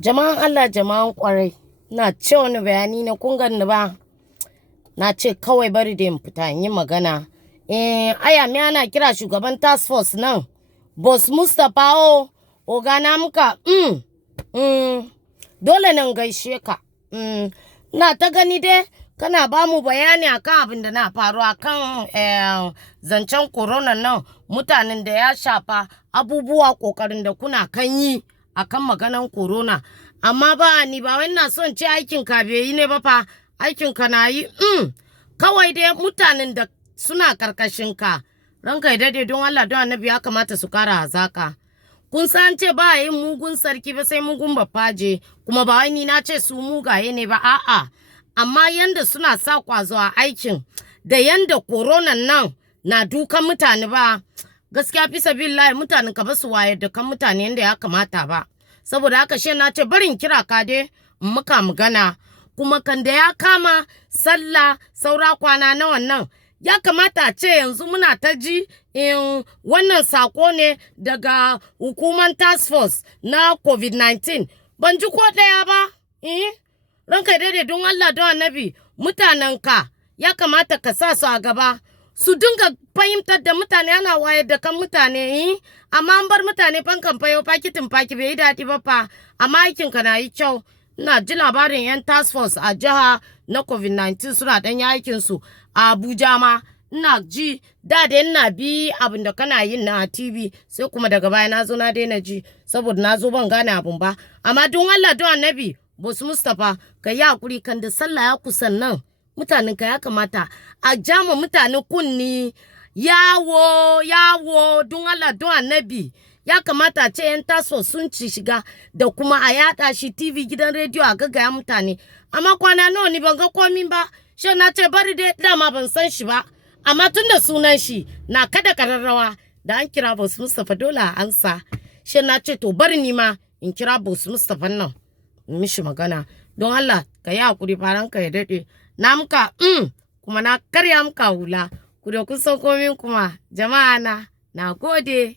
Jama'an Allah jama'an kwarai na ce wani bayani na kun ganni ba na ce kawai bari da in fita in yi magana. Aya mi ana kira shugaban task force nan boss Mustapha ogana muka dole nan gaishe ka. Na ta gani dai kana ba mu bayani akan abin da na faru akan zancen corona nan mutanen da ya shafa abubuwa kokarin da kuna kan yi akan maganan corona, amma ba ni ba wai na son ce aikin ka bai yi ne ba fa, aikin ka na yi kawai dai mutanen da suna karkashin ka ranka ya dade don Allah don Annabi ya kamata su kara hazaka. Kun san ce ba yin mugun sarki ba sai mugun bafaje, kuma ba wai ni na ce su mugaye ne ba a'a, amma yanda suna sa kwazo a aikin da yanda corona nan na dukan mutane ba gaskiya fi sabilillahi mutanen ka ba su wayar da kan mutane yanda ya kamata ba. Saboda haka she na ce barin kira ka dai in muka magana, kuma kan da ya kama sallah saura kwana na wannan ya kamata a ce yanzu muna ta ji wannan sako ne daga hukumar task force na covid-19 ban ji ko daya ba. Ranka daidai don Allah don Annabi mutanenka ya kamata ka sa su a gaba su dinga fahimtar da mutane, ana wayar da kan mutane amma an bar mutane fankan fayo fakitin faki bai yi daɗi ba fa, amma aikinka na yi kyau. Ina ji labarin 'yan task force a jiha na covid-19 suna ɗan aikinsu a Abuja ma ina ji da ina bi abin da kana yin na TV sai kuma daga baya na zo na daina ji saboda na zo ban gane abun ba, amma don Allah don Annabi boss Mustapha ka yi hakuri kan da sallah ya kusan nan mutanen ka ya kamata a jama mutane kunni yawo don Allah don Annabi ya kamata a ce 'yan taso sun ci shiga da kuma a yada shi TV gidan rediyo a gaggaya mutane, amma kwana nawa ni ban ga komi ba. Shi na ce bari dai dama ban san shi ba, amma tun da sunan shi na kada kararrawa da an kira boss Mustapha dole a ansa. Shi na ce to bari ni ma in kira boss Mustapha nan in mishi magana don Allah ka yi hakuri faranka ya dade na muka kuma na karya muka hula ku da kun san komin kuma jama'a na gode.